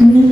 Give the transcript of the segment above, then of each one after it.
Yang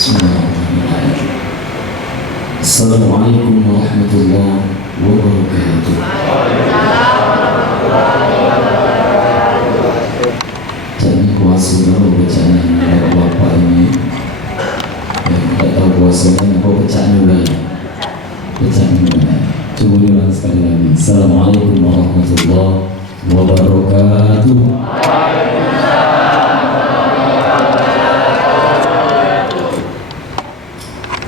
Bismillahirrahmanirrahim. Assalamualaikum warahmatullahi wabarakatuh. Jadi kuasa dulu bacaan bapak ini. Yang tidak tahu kuasanya apa bacaan juga. Bacaan juga. Coba diulang sekali lagi. Assalamualaikum warahmatullahi wabarakatuh.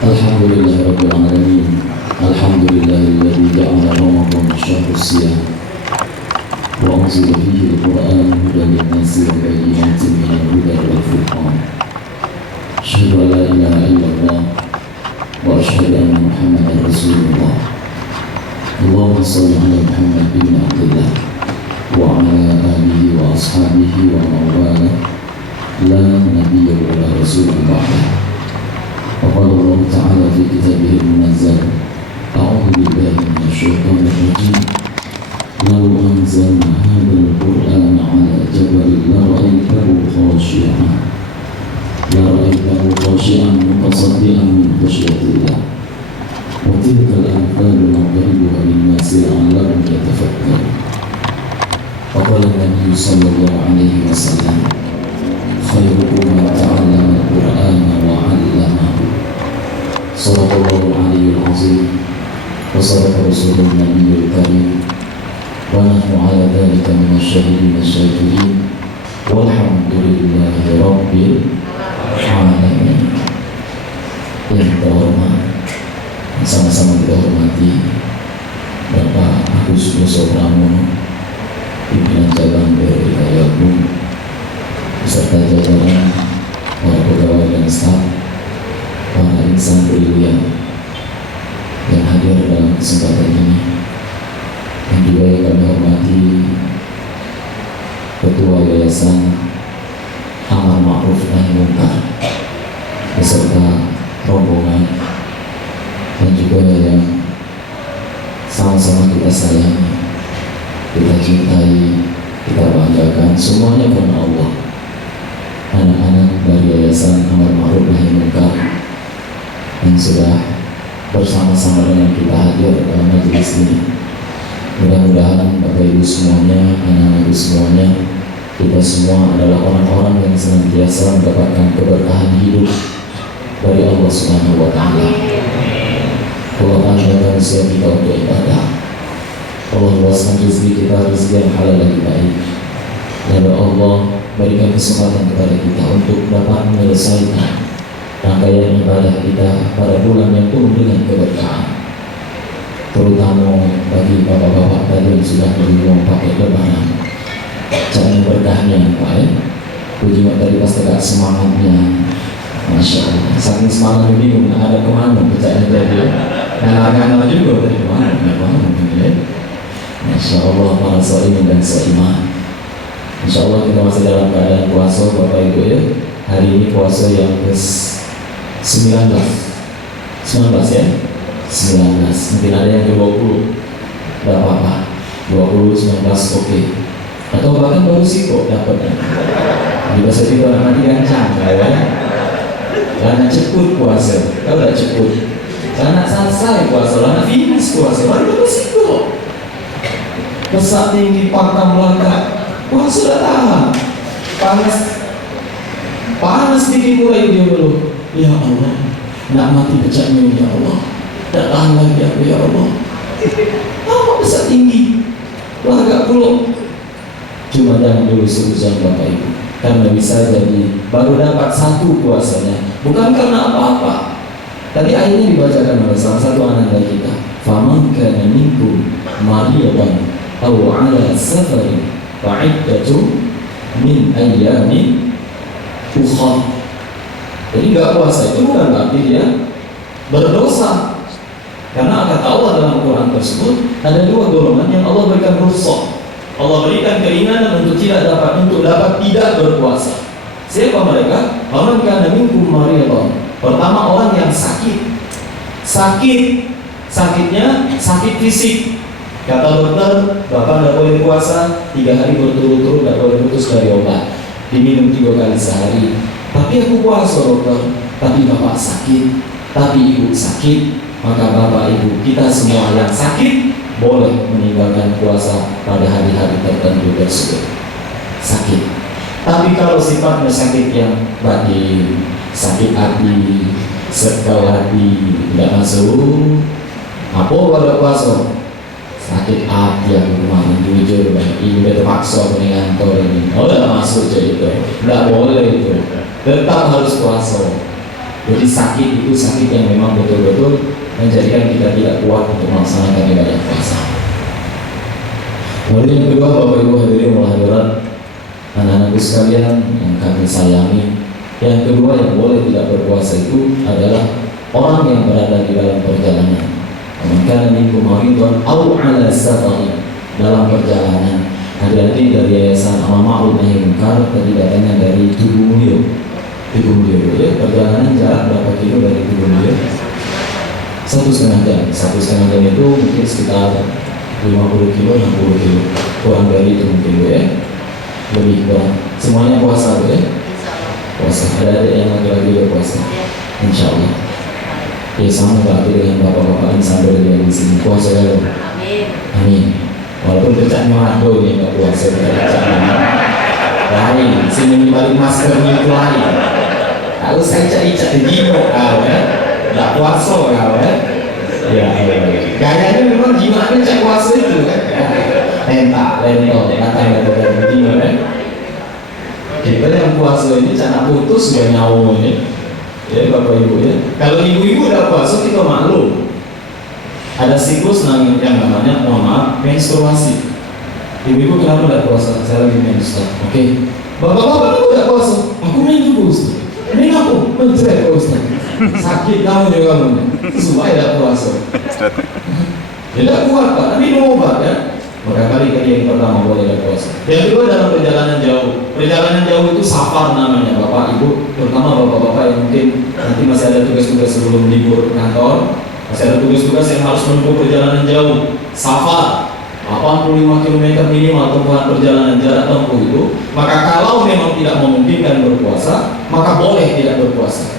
Alhamdulillahirabbil alamin. Alhamdulillahilladzi ja'ala Ramadan syahrus siyam wa anzala fihi al-Qur'an hudan lin-nasi wa bayyinatin minal huda wal furqan. Asyhadu an la ilaha illallah wa asyhadu anna Muhammadar Rasulullah. Allahumma shalli ala Muhammad bin Abdullah wa ala alihi wa ashabihi wa man wala. La nabiyya wa la rasul ba'da. وقال الله تعالى في كتابه المنزل أعوذ بالله من الشيطان الرجيم لو أنزلنا هذا القرآن على جبل لرأيته خاشعا متصدعا من خشية الله وتلك الأمثال نضربها للناس لعلهم يتفكرون. وقال النبي صلى الله عليه وسلم خيركم من تعلم القرآن وعلمه. Sadaqallahul aliyyul azim wa sadaqa rasulun nabiyyul karim wa nahnu ala dhalika minasyahidin wasyakirin walhamdulillahi rabbil alamin. Yang terhormat, sama-sama kita hormati Bapak Agus Yusuf Pramono, pimpinan cabang BRI Kayagung beserta jajaran para pegawai dan staf, para insan brilian yang hadir dalam kesempatan ini, dan juga yang kami hormati Ketua Yayasan Amar Ma'ruf Nahi Munkar beserta rombongan, dan juga yang sama-sama kita sayangi, kita cintai, kita banggakan, semuanya karena Allah. Anak-anak dari Yayasan Amar Ma'ruf Nahi Munkar yang sudah bersama-sama dengan kita hadir dalam majelis ini. Mudah-mudahan Bapak Ibu semuanya, anak-anak Ibu semuanya, kita semua adalah orang-orang yang senantiasa mendapatkan keberkahan hidup dari Allah Subhanahu wa Ta'ala. Allah panjangkan usia kita untuk ibadah. Allah luaskan rezeki kita, rezeki yang halal lagi baik. Dan Allah berikan kesempatan kepada kita untuk dapat menyelesaikan rangkaian ibadah kita pada bulan yang penuh dengan keberkahan, terutama bagi bapak-bapak tadi yang sudah berumur pakai lebaran. Jangan berkahnya Pak ya. Puji tadi pas tegak semangatnya, Masya Allah. Saking semangatnya bingung ada kemana percaya tadi. Anak-anak juga tadi kemana ya. Masya Allah para sholihin dan sholimah. Insya Allah kita masih dalam keadaan puasa Bapak Ibu ya. Hari ini puasa yang ke-19 ya? 19, mungkin ada yang ke-20, tidak apa-apa, 20, 19 oke. Atau bahkan baru sih kok dapatnya. Di bahasa itu anak mati gancang ya. Karena ceput puasa, kalau tidak ceput karena selesai puasa, karena finish puasa, baru sih kok. Pesat tinggi, pangkam belakang, puasa sudah tahan. Panas diri mulai dia dulu. Ya Allah, nak mati pecahnya ya Allah. Tak tahan lagi aku ya Allah. Apa besar tinggi? Agak pulau. Cuma jangan dulu seuzon Bapak Ibu, karena bisa jadi baru dapat satu puasanya, bukan karena apa-apa. Tadi ayatnya dibacakan oleh salah satu anak dari kita. Faman kana minkum maridan aw ala safarin fa'iddatu min ayyamin ukhra. Jadi nggak puasa itu bukan berarti dia berdosa, karena kata Allah dalam Quran tersebut ada dua golongan yang Allah berikan rukhsah, Allah berikan keringanan untuk dapat tidak berpuasa. Siapa mereka? Orang kana minkum maridan. Pertama orang yang sakitnya sakit fisik. Kata dokter, Bapak nggak boleh puasa 3 hari berturut-turut, nggak boleh putus dari obat, diminum 3 kali sehari. Tapi aku puasa dokter, tapi bapak sakit, tapi ibu sakit, maka bapak ibu kita semua yang sakit boleh meninggalkan puasa pada hari-hari tertentu tersebut. Sakit. Tapi kalau sifatnya sakit yang batin, sakit hati, sekal hati, tidak masuk. Apa pada puasa? Sakit hati yang kemarin jujur, ibu udah terpaksa ke kantor ini. Oh, tidak masuk jadi itu, tidak boleh itu. Tetap harus puasa. Jadi sakit itu sakit yang memang betul-betul menjadikan kita tidak kuat untuk melaksanakan ibadah puasa. Lalu yang kedua, Bapak Ibu hadirin hadirat, anak-anakku sekalian yang kami sayangi, yang kedua yang boleh tidak berpuasa itu adalah orang yang berada di dalam perjalanan. Maka minkum maridun aw ala safar, dalam perjalanan. Hati-hati dari Yayasan Amal Ma'ruf Nahi Munkar, tadi datangnya dari Tugu Mulyo. Tugu Mulyo ya, perjalanan jarak berapa kilo dari Tugu Mulyo? 1,5 jam. 1,5 jam itu mungkin sekitar 50 kilo, 60 kilo, kurang dari itu mungkin ya, lebih kurang. Semuanya puasa ya? Puasa. Ada yang lagi-lagi puasa, insya Allah. Ya sama berarti dengan bapak-bapak yang sambil di sini puasa ya. Amin. Amin. Walaupun kerjaan mengadu ini nggak puasa, kerjaan lain. Sini balik maskernya itu lain. Kalau saya cari jiwa kau ya, nggak puasa kau ya. Ya, gayanya memang jiwanya cak puasa itu kan. Lento, datang dari jiwa kan. Kita yang puasa ini cak putus gak nyawa ini. Ya bapak ibu ya. Kalau ibu-ibu udah puasa kita maklum. Ada siklus yang namanya, mohon maaf, menstruasi. Ibu-ibu kenapa tidak puasa? Saya lagi menstruasi. Oke. Bapak-bapak itu tidak puasa. Aku main juga Ustaz. Ini aku mencret Ustaz. Sakit kamu juga kamu. Supaya tidak puasa. Tidak kuat Pak, tapi minum obat kan. Maka kali yang pertama boleh tidak puasa. Yang kedua dalam perjalanan jauh. Perjalanan jauh itu safar namanya Bapak Ibu, terutama bapak-bapak yang mungkin nanti masih ada tugas-tugas sebelum libur kantor, masih ada tugas-tugas yang harus menempuh perjalanan jauh. Safar 85 km minimal tempuhan perjalanan jarak tempuh itu. Maka kalau memang tidak memungkinkan berpuasa, maka boleh tidak berpuasa.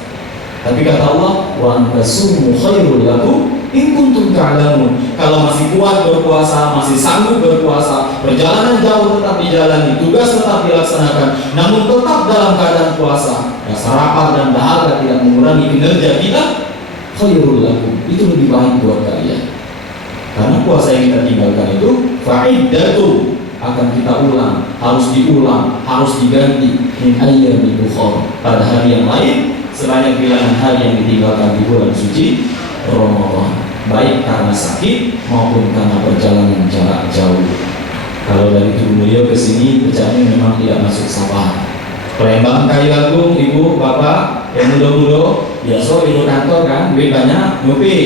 Tapi kata Allah, wa antasumu khairul lakum in kuntum ta'lamun. Kalau masih kuat berpuasa, masih sanggup berpuasa, perjalanan jauh tetap dijalani, tugas tetap dilaksanakan, namun tetap dalam keadaan puasa, rasa lapar dan dahaga tidak mengurangi kinerja kita, khairul lakum, itu lebih baik buat kalian. Karena puasa yang kita tinggalkan itu fa'iddatu, akan kita ulang, harus diulang, harus diganti min ayyamin ukhra, pada hari yang lain sebanyak bilangan hari yang ditinggalkan di bulan suci Ramadan, baik karena sakit maupun karena perjalanan jarak jauh. Kalau dari Tugu Mulyo ke sini perjalanan memang tidak masuk safar. Palembang Kayu Agung, ibu, bapak yang muda-muda, biasa ibu kantor kan, duit banyak, nyupi.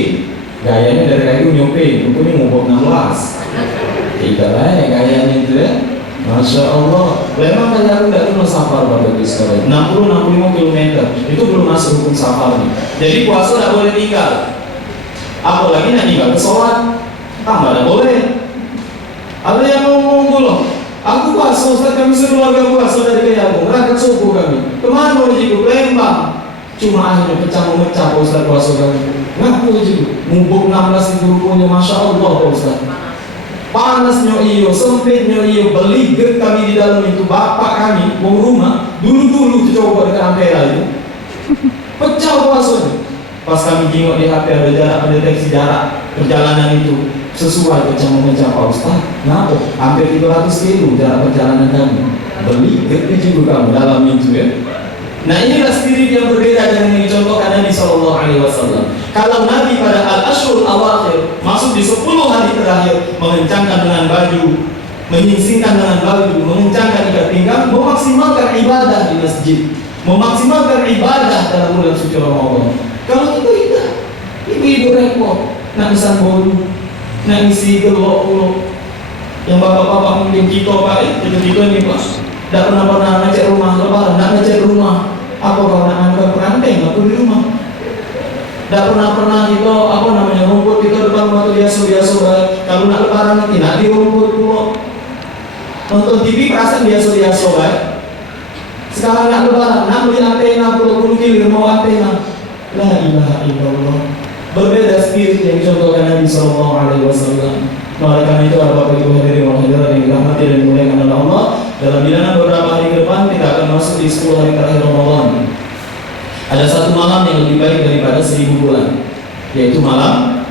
Gayanya dari kayu nyupi, ini ngumpul 16. Tidak baik gayanya itu ya. Masya Allah, memang kalian tidak pernah safar pada sekali. 60-65 km itu belum masuk hukum safar nih. Jadi puasa tidak boleh tinggal. Apalagi nanti nggak ke sholat, tambah tidak boleh. Ada yang ngomong dulu, aku puasa Ustaz, kami sekeluarga puasa dari Kayagung, berangkat subuh kami. Kemana mau jigo? Palembang. Cuma akhirnya pecah-memecah Ustaz puasa kami. Ngaku jigo, mumpuk 16 itu rukunya, Masya Allah Ustaz. Panasnya iyo, sempitnya iyo, beliget kami di dalam itu. Bapak kami mau rumah, dulu-dulu coba dekat Ampera itu pecah puasanya. Pas kami jengok di HP ada jarak, mendeteksi jarak perjalanan itu sesuai pecah-memecah Pak Ustaz. Kenapa? Hampir 300 kilo jarak perjalanan kami. Beliget juga kamu dalam itu ya. Nah inilah spirit yang berbeda dengan yang dicontohkan Nabi SAW. Kalau Nabi pada al-ashhur awakhir, masuk di 10 hari terakhir, mengencangkan dengan baju, menyingsingkan dengan baju, mengencangkan ikat pinggang, memaksimalkan ibadah di masjid, memaksimalkan ibadah dalam bulan suci Ramadan. Kalau kita tidak, ibu-ibu repot, nangisan bolu, nangisi gelok-gelok. Yang bapak-bapak mungkin kita Pak, kita ini Pak, tidak pernah ngecek rumah lebaran, tidak ngecek rumah. Apa kalau nak peranteng aku di rumah? Tidak pernah kita rumput kita depan rumah itu biasa-biasa baik. Kalau nak lebaran nanti nak di rumput dulu. Nonton TV perasaan biasa-biasa baik. Sekarang nak lebaran, nak beli antena 20 kilo mau antena. ilaha illallah. Berbeda spirit yang dicontohkan Nabi Sallallahu Alaihi Wasallam. Oleh karena itu, Bapak Ibu hadirin wal hadirat yang dirahmati dan dimuliakan oleh Allah, dalam bilangan beberapa hari ke depan kita akan masuk di 10 hari terakhir Ramadan. Ada satu malam yang lebih baik daripada 1000 bulan, yaitu malam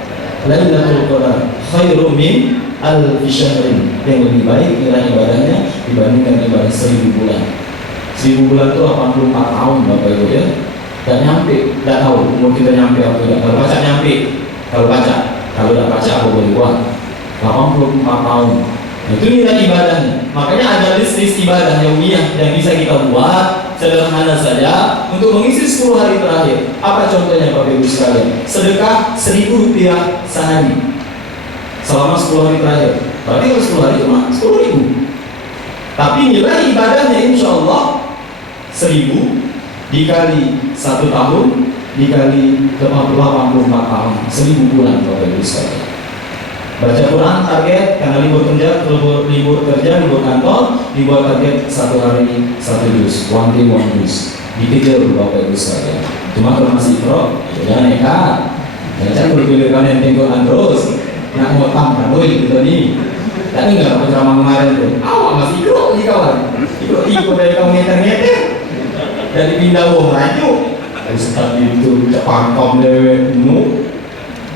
Lailatul Qadar, khairum min alfi syahrin, yang lebih baik nilai ibadahnya dibandingkan ibadah 1000 bulan. 1000 bulan itu 84 tahun Bapak Ibu ya. Dan nyampe, tidak tahu umur kita nyampe atau tidak. Kalau baca nyampe, kalau tidak baca apa boleh buat 84 tahun. Itu nilai ibadahnya. Makanya ada list ibadah yaumiyah yang bisa kita buat sederhana saja untuk mengisi 10 hari terakhir. Apa contohnya Bapak Ibu sekalian? Sedekah Rp1.000 sehari selama 10 hari terakhir. Berarti kalau 10 hari cuma 10.000. Tapi nilai ibadahnya insya Allah 1000 dikali 1 tahun dikali 84 tahun, 1000 bulan Bapak Ibu sekalian. Baca Quran target karena libur kerja, libur kantor, dibuat target 1 hari 1 juz, one day one juz. Dikejar Bapak Ibu sekalian. Cuma kalau masih pro, jangan nekat. Jangan berpikir kalian tenggokan terus. Nak mau tampar, gitu nih. Tapi enggak ceramah kemarin tuh. Awak masih pro nih kawan. Ikut dari kamu ngeter-ngeter. Dari pindah maju. Ustaz itu cepat kom dewe nu.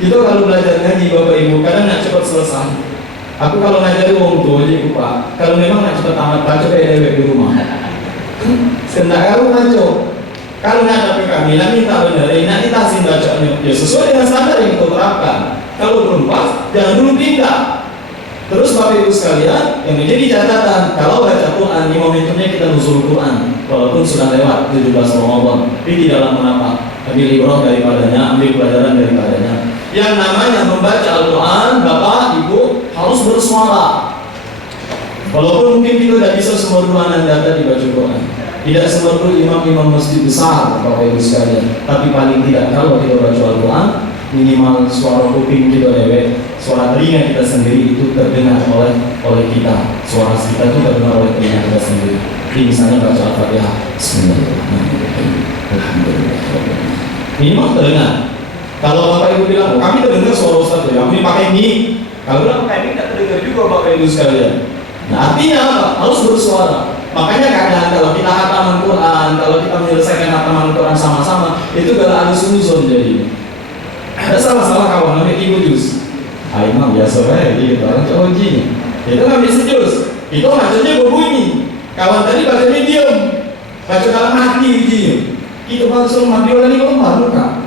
Itu kalau belajar ngaji Bapak Ibu kadang nak cepat selesai. Aku kalau ngajari wong tuh aja Pak. Kalau memang nak cepat tamat baca kayak dewe di rumah. Sebentar kalau ngaco. Kalau nggak ada kami, nanti minta benar, nanti tasin bacanya. Ya sesuai dengan standar yang kita terapkan. Kalau belum pas, jangan dulu pindah. Terus Bapak Ibu sekalian, yang menjadi catatan, kalau baca Quran, di momentumnya kita nuzul Quran, walaupun sudah lewat 17 Ramadan, tapi tidaklah mengapa. Ambil ibrah daripadanya, ambil pelajaran daripadanya. Yang namanya membaca Al-Quran, Bapak Ibu harus bersuara. Walaupun mungkin kita tidak bisa semua-semua data dibaca Quran. Tidak seperti imam-imam masjid besar Bapak Ibu sekalian. Tapi paling tidak kalau kita baca Al-Quran, minimal suara kuping kita dewe, suara telinga kita sendiri itu terdengar oleh kita. Suara kita itu terdengar oleh telinga kita sendiri. Jadi misalnya baca Al-Fatihah, Bismillahirrahmanirrahim, Alhamdulillah. Minimal terdengar. Kalau Bapak Ibu bilang, kami terdengar suara Ustaz, ya kami pakai mic. Kalau bilang pakai mic, tidak terdengar juga Bapak Ibu sekalian. Nah artinya apa? Harus bersuara. Makanya kadang kalau kita hataman Quran, kalau kita menyelesaikan hataman Quran sama-sama, itu adalah anusun jadi. Ada salah-salah kawan namanya Ibu Jus. Imam biasa baik gitu, orang coba uji. Itu nggak bisa jus. Itu maksudnya berbunyi. Kawan tadi bacanya diam, baca dalam hati diam. Itu baru suruh mati oleh ini baru kan?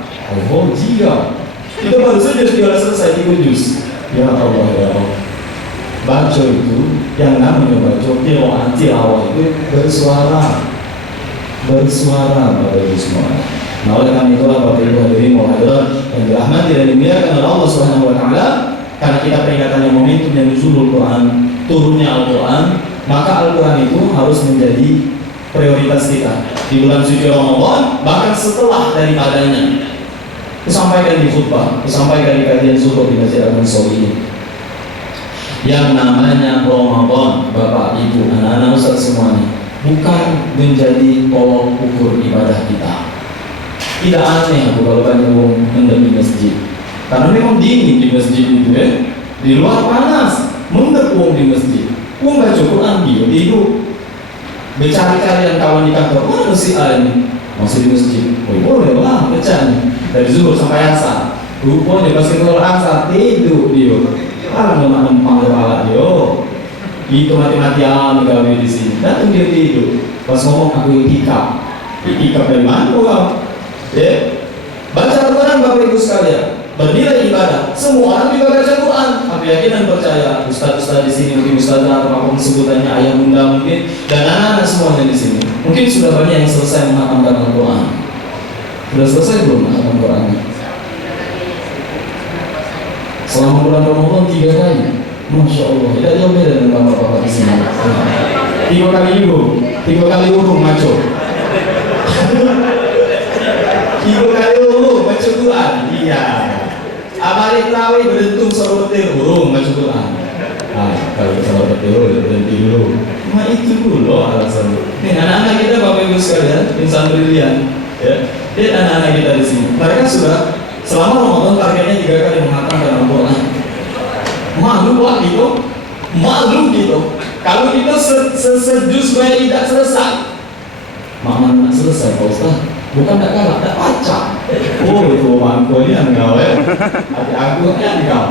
Oh jika itu baru saja sudah selesai Ibu Jus. Ya Allah ya Allah. Baca itu yang namanya baca tilawah itu bersuara Bapak Ibu semua. Nah oleh karena itulah Bapak Ibu hadirin wal hadirat yang dirahmati dan dimuliakan oleh Allah Subhanahu wa taala, karena kita peringatannya momentum yang nuzulul Quran, turunnya Al-Quran, maka Al-Quran itu harus menjadi prioritas kita di bulan suci Ramadan, bahkan setelah daripadanya. Disampaikan di khutbah, disampaikan di kajian zuhur di Masjid Agung Solihin. Yang namanya Ramadan, Bapak Ibu, anak-anak Ustaz semuanya, bukan menjadi tolok ukur ibadah kita. Tidak aneh aku kalau banyak orang hendak di masjid, karena memang dingin di masjid itu ya. Di luar panas, mendek di masjid. Baca Quran dia tidur. Bercari-cari yang kawan di kantor, mana si A ini? Masih di masjid. Oh boleh lah, baca dari zuhur sampai asar. Rupanya pas keluar asar tidur dia. Orang nempang kepala dia. Itu mati-mati alam gawe di sini. Datang dia tidur. Pas ngomong aku itikaf. Itikaf dari mana kau? Ya. Baca Al-Quran Bapak Ibu sekalian. Bernilai ibadah. Semua orang juga baca Quran. Tapi yakin dan percaya. Ustaz-ustaz di sini mungkin ustazah atau apapun sebutannya, ayah bunda mungkin, dan anak-anak semuanya di sini. Mungkin sudah banyak yang selesai menghatamkan Al-Quran. Sudah selesai belum menghatamkan Qurannya? Selama bulan Ramadan 3 kali. Masya Allah. Tidak jauh beda dengan bapak-bapak di sini. 3 kali ibu, 3 kali urung maco. 3 kali urung maco Quran. Iya. Abari terawih berdentum suruh petir urung maco Quran. Kalau suruh petir berhenti dulu. Cuma itu dulu alasan. Nih anak-anak kita Bapak Ibu sekalian, insan brilian. Ya, lihat anak-anak kita di sini. Mereka sudah selama Ramadan targetnya 3 kali menghatamkan Al-Quran. Malu Pak gitu, malu gitu. Kalau kita sejus supaya tidak selesai, mana nak selesai Pak Ustaz? Bukan tak galak, tak baca. Oh itu bangku ini engkau ya, hati aku kan engkau.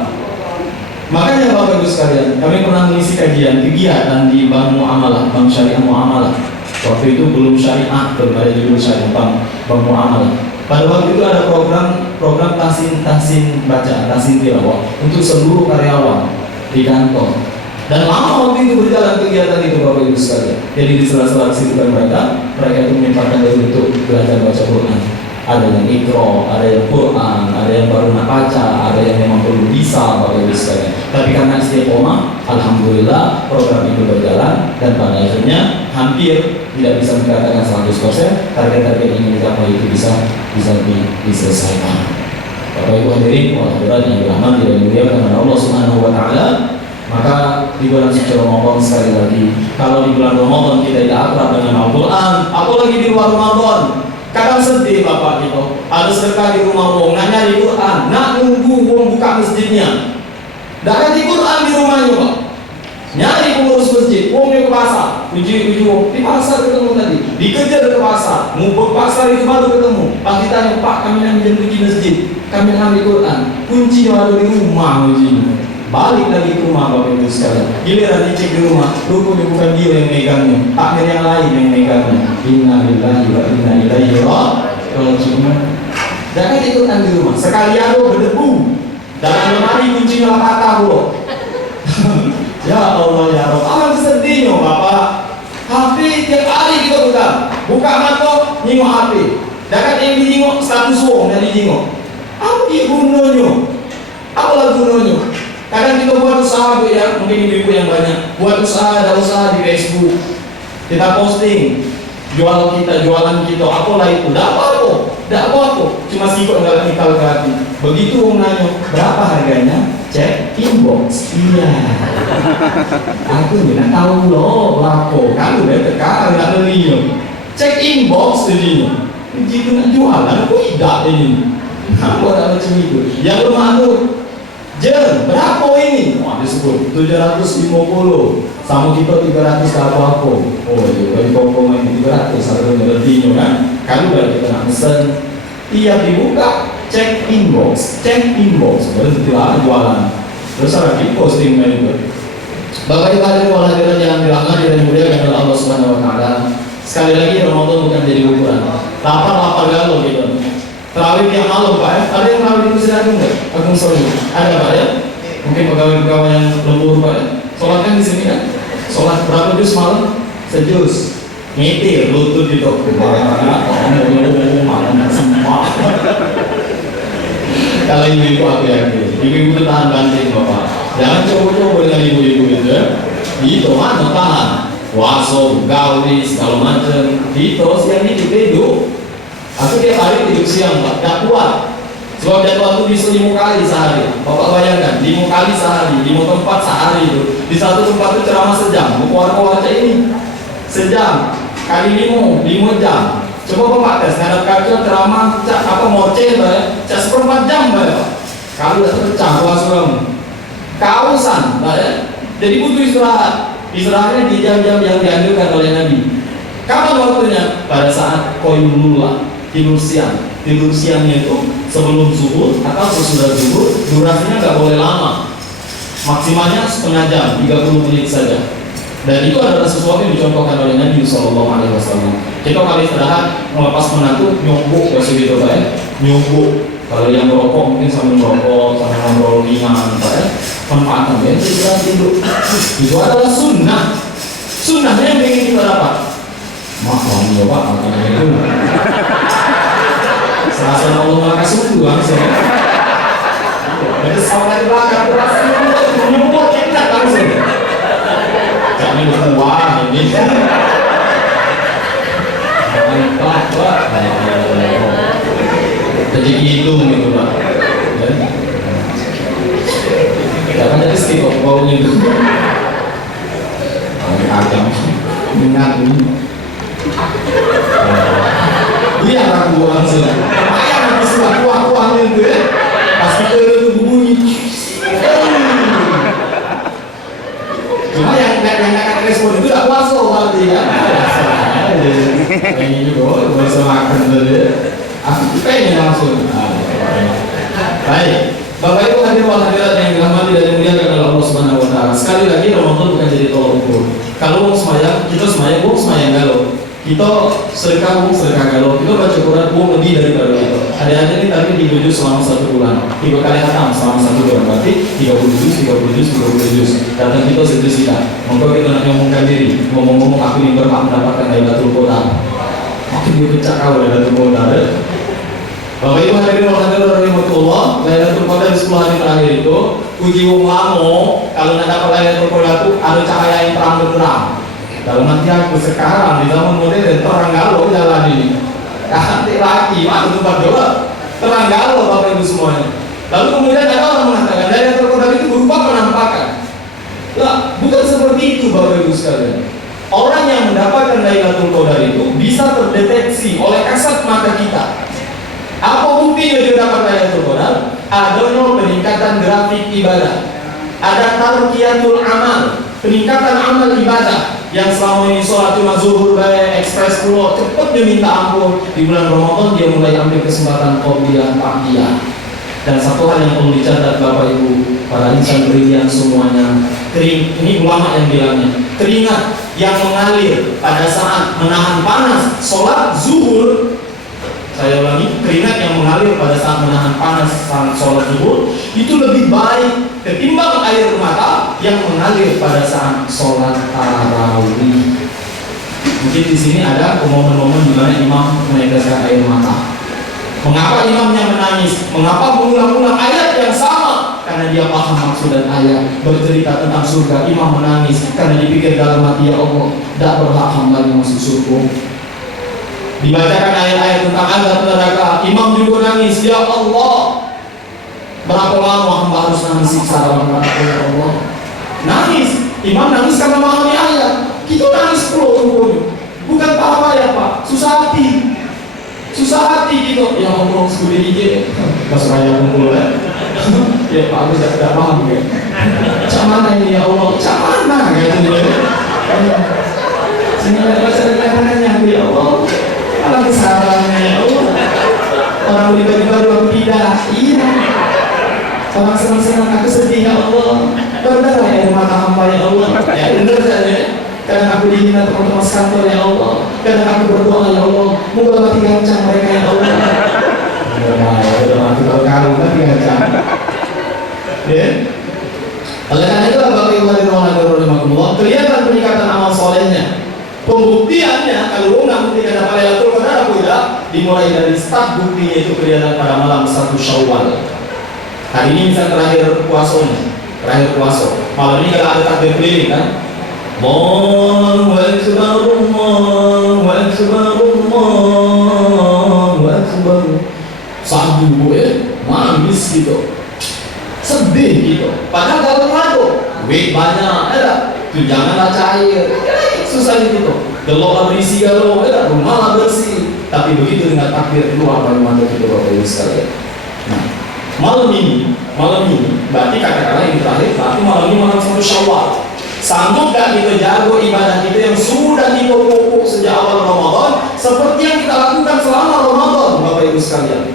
Makanya Bapak Ibu sekalian, kami pernah mengisi kegiatan di Bank Muamalah, Bank Syariah Muamalah. Waktu itu belum syariah, belum ada judul syariah Bank Muamalah. Pada waktu itu ada program tahsin bacaan, tahsin tilawah untuk seluruh karyawan di kantor. Dan lama waktu itu berjalan kegiatan itu Bapak Ibu sekalian. Jadi di sela-sela kesibukan mereka itu menyempatkan diri untuk belajar baca Quran. Ada yang ikro, ada yang Quran, ada yang baru nak baca, ada yang memang belum bisa Bapak Ibu sekalian. Tapi karena istiqomah, alhamdulillah program itu berjalan dan pada akhirnya hampir tidak bisa dikatakan 100% target-target yang dicapai itu bisa diselesaikan. Bapak Ibu hadirin, wahadirat yang dirahmati dan dimuliakan oleh Allah Subhanahu wa taala. Maka di bulan suci Ramadan sekali lagi, kalau di bulan Ramadan kita tidak akrab dengan Al-Quran, apalagi di luar Ramadan, kadang sedih Bapak gitu. Ada sedekah di rumah wong, nak nyari Quran, nak nunggu wong buka masjidnya. Dah di Quran di rumahnya Pak. Nyari pengurus masjid, wongnya ke pasar, uji wong di pasar ketemu tadi, dikejar ke pasar, ngumpul pasar itu baru ketemu. Pas ditanya Pak, kami nak menjadi uji masjid, kami nak ambil Quran, kuncinya ada di rumah ujinya. Balik lagi ke rumah Bapak Ibu sekalian. Giliran dicek di rumah, rupanya bukan dia yang megangnya, takdir yang lain yang megangnya. Inna lillahi wa inna ilaihi raji'un. Jangan ikutan di rumah. Sekali ada berdebu, dalam lemari kuncinya patah loh. Ya Allah ya Rabb, aman sedihnya Bapak. HP tiap hari kita buka mata, nyingok HP. Jangan yang dinyingok status wong yang dinyingok. Apa dia gunanya? Apa gunanya? Kadang kita buat usaha ya, mungkin ibu-ibu yang banyak buat ada usaha di Facebook, kita posting jualan kita, apalah itu, tidak apa-apa, cuma sikut enggak nikal ke hati. Begitu orang nanya berapa harganya, cek inbox, iya. Aku tidak tahu loh, lapo, kalau udah teka, nggak beli, cek inbox jadinya. Begitu nak jualan, aku tidak ini. Apa ada macam itu? Yang rumah itu Jen, berapa ini? Wah, disebut 750 sama kita 300 apa-apa. Oh iya, bagi pokok main 300 satu lebihnya kan. Kalau kita nak pesen, tiap dibuka, cek inbox, berhenti lah jualan. Terus lagi posting itu. Bapak Ibu hadirin wal hadirat yang dirahmati dan dimuliakan oleh Allah Subhanahu wa taala. Sekali lagi Ramadan bukan jadi ukuran. Lapar galau gitu. Terawih tiap malam Pak ya? Ada yang terawih di Masjid Agung nggak? Agung Soli? Ada Pak ya? Mungkin pegawai-pegawai yang lembur Pak ya? Sholat kan di sini kan? Sholat berapa juz malam? Sejuz. Ngitir, lutut gitu. Kalau ibu-ibu aku ya, ibu-ibu itu tahan banting Bapak. Jangan coba-coba dengan ibu-ibu itu ya. Itu mana tahan? Waso, gauli, segala macam. Itu siang ini tidur. Aku tiap hari tidur siang Pak, gak kuat. Sebab jadwal itu bisa 5 kali sehari. Bapak bayangkan, 5 kali sehari, 5 tempat sehari itu. Di satu tempat itu ceramah sejam, keluar-keluar ini sejam, kali 5 jam. Coba Bapak tes, ngadap kaca ceramah, ngoceh Pak, cak 1/4 jam Pak ya. Kalau udah pecah, puas kamu kausan Pak ya. Jadi butuh istirahat. Istirahatnya di jam-jam yang dianjurkan oleh Nabi. Kapan waktunya? Pada saat qailullah, tidur siangnya itu sebelum zuhur atau sesudah zuhur, durasinya nggak boleh lama, maksimalnya setengah jam, 30 menit saja. Dan itu adalah sesuatu yang dicontohkan oleh Nabi SAW. Kita kali istirahat melepas menantu nyobok ya segitu Pak ya, nyobok. Kalau yang merokok mungkin sambil merokok, sambil ngobrol ringan Pak ya, manfaatkan ya tidur. Itu adalah sunnahnya yang ingin kita dapat. Maaf ya Pak, makanya itu serasa Allah maka sungguh langsung. Jadi sampai di belakang terasa nyumput kita langsung. Jangan berkuah ini. Mantap Pak. Jadi hidung gitu Pak. Jangan jadi sih kok baunya itu. Agak minat ini. Dia ragu langsung. Ayam habis sudah kuah-kuahnya itu ya. Pas kita itu bunyi. Cuma yang akan respon itu tidak puasa berarti kan. Ini juga puasa makan tadi. Aku pengen langsung. Baik. Bapak Ibu hadirin hadirat yang dirahmati dan dimuliakan oleh Allah Subhanahu wa taala. Sekali lagi Ramadan bukan jadi tolak ukur. Kalau mau sembahyang, kita sembahyang galau. Kita sedekah galau. Kita baca Quran lebih daripada itu. Ada ini tapi di selama 1 bulan. 3 kali khatam selama 1 bulan. Berarti 30 juz. Datang kita sedekah. Monggo kita nak ngomongkan diri. Ngomong-ngomong aku ini berhak mendapatkan Lailatul Qadar. Makin dipecah kau Lailatul Qadar. Bapak Ibu hadirin rahimahullah, Lailatul Qadar di 10 hari terakhir itu uji wong lamo kalau nak dapat Lailatul Qadar itu ada cahaya yang terang benderang. Dalam hati aku sekarang di zaman modern terang galau jalan ini. Nanti lagi masuk tempat doa terang galau Bapak Ibu semuanya. Lalu kemudian ada orang mengatakan Lailatul Qadar itu berupa penampakan. Lah, bukan seperti itu Bapak Ibu sekalian. Orang yang mendapatkan Lailatul Qadar itu bisa terdeteksi oleh kasat mata kita. Apa buktinya dia dapat Lailatul Qadar? Adanya peningkatan grafik ibadah. Ada tarqiyatul amal, peningkatan amal ibadah. Yang selama ini sholat cuma zuhur baik, ekspres pulau, cepat dia minta ampun. Di bulan Ramadan dia mulai ambil kesempatan qobliyah, ba'diyah. Dan satu hal yang perlu dicatat Bapak Ibu, para insan brilian semuanya, ini ulama yang bilangnya, keringat yang mengalir pada saat menahan panas sholat zuhur. Saya ulangi, keringat yang mengalir pada saat menahan panas saat sholat zuhur itu lebih baik ketimbang air mata yang mengalir pada saat sholat tarawih. Mungkin di sini ada momen-momen di mana imam meneteskan air mata. Mengapa imamnya menangis? Mengapa mengulang-ulang ayat yang sama? Karena dia paham maksud dan ayat. Bercerita tentang surga, imam menangis karena dipikir dalam hati, ya Allah, tidak berhak hamba yang masuk surga. Dibacakan ayat-ayat tentang azab neraka, imam juga nangis, ya Allah, berapa lama hamba harus nangis siksa dalam neraka, ya Allah. Nangis, imam nangis karena memahami ayat. Kita nangis puluh, bukan apa ya Pak, susah hati gitu. Ya Allah, sudah ije pas raya kumpul ya Pak, aku tidak paham ya. Cak mana ini ya Allah, cak mana gitu ya. Sini ada baca-bacaannya ya Allah. Alam kesalahannya ya Allah. Orang tiba-tiba doang tidak, iya. Orang senang-senang aku sedih ya Allah. Berdarah air mata hamba ya Allah. Ya benar saja. Kadang aku dihina teman-teman kantor ya Allah. Kadang aku berdoa ya Allah, moga mati gancang mereka ya Allah. Udah mati berkali mati gancang. Ya. Oleh karena itu Bapak Ibu hadirin rahimakumullah, kelihatan peningkatan amal solehnya. Pembuktiannya kalau orang buktikan dapat Lailatul Qadar apa tidak, dimulai dari start buktinya itu kelihatan pada malam 1 Syawal. Hari ini misalnya terakhir puasa. Malam ini kalau ada takbir keliling kan, Allahu Akbar, Allahu Akbar, Allahu Akbar. Sabu ya, nangis gitu, sedih gitu. Padahal kalau lagu, duit banyak, ada, tunjangan cair. Susah gitu, gelap berisi galau, rumah bersih. Tapi begitu dengan takbir keluar dari mata kita Bapak Ibu sekalian. Nah, malam ini, berarti katakanlah ini terakhir, berarti malam ini malam 1 Syawal. Sanggup gak kita jago ibadah kita yang sudah kita pupuk sejak awal Ramadan, seperti yang kita lakukan selama Ramadan, Bapak Ibu sekalian?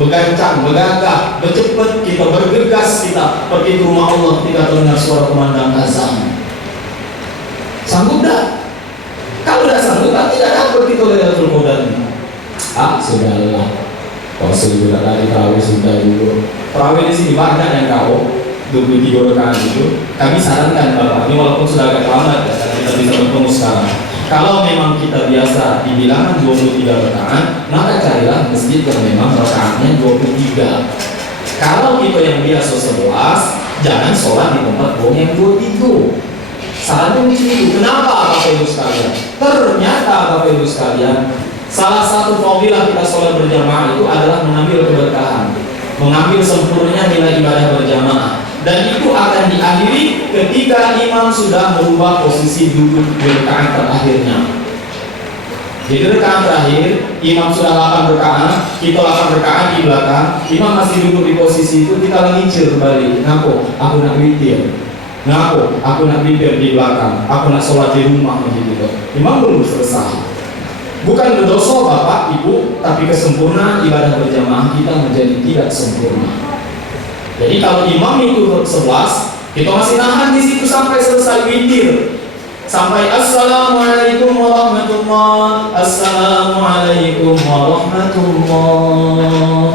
Bergancang, bergagah, bercepat kita, bergegas kita pergi ke rumah Allah ketika terdengar suara kumandang azan. Sanggup dah? Kalau tidak sanggup, tidak dapat kita Lailatul Qadar. Sudahlah. Puasa juga tadi, tarawih sudah juga. Tarawih di sini banyak yang kau 23 rakaat itu. Kami sarankan Bapak, ini walaupun sudah agak lama, kita bisa bertemu sekarang. Kalau memang kita biasa di bilangan 23 rakaat, maka carilah masjid yang memang rakaatnya 23. Kalau kita yang biasa 11, jangan sholat di tempat yang 23. Sarannya itu. Kenapa Bapak Ibu sekalian? Ternyata Bapak Ibu sekalian, salah satu fadilah kita sholat berjamaah itu adalah mengambil keberkahan, mengambil sempurnanya nilai ibadah berjamaah. Dan itu akan diakhiri ketika imam sudah merubah posisi duduk di rakaat terakhirnya. Jadi rakaat terakhir, imam sudah 8 rakaat, kita 8 rakaat di belakang, imam masih duduk di posisi itu, kita lagi ngicil kembali. Ngaku, aku nak witir. Ngaku, aku nak witir di belakang, aku nak sholat di rumah begitu. Imam belum selesai. Bukan berdosa Bapak, Ibu, tapi kesempurnaan ibadah berjamaah kita menjadi tidak sempurna. Jadi kalau imam itu 11, kita masih nahan di situ sampai selesai witir. Sampai assalamualaikum warahmatullah, assalamualaikum warahmatullah.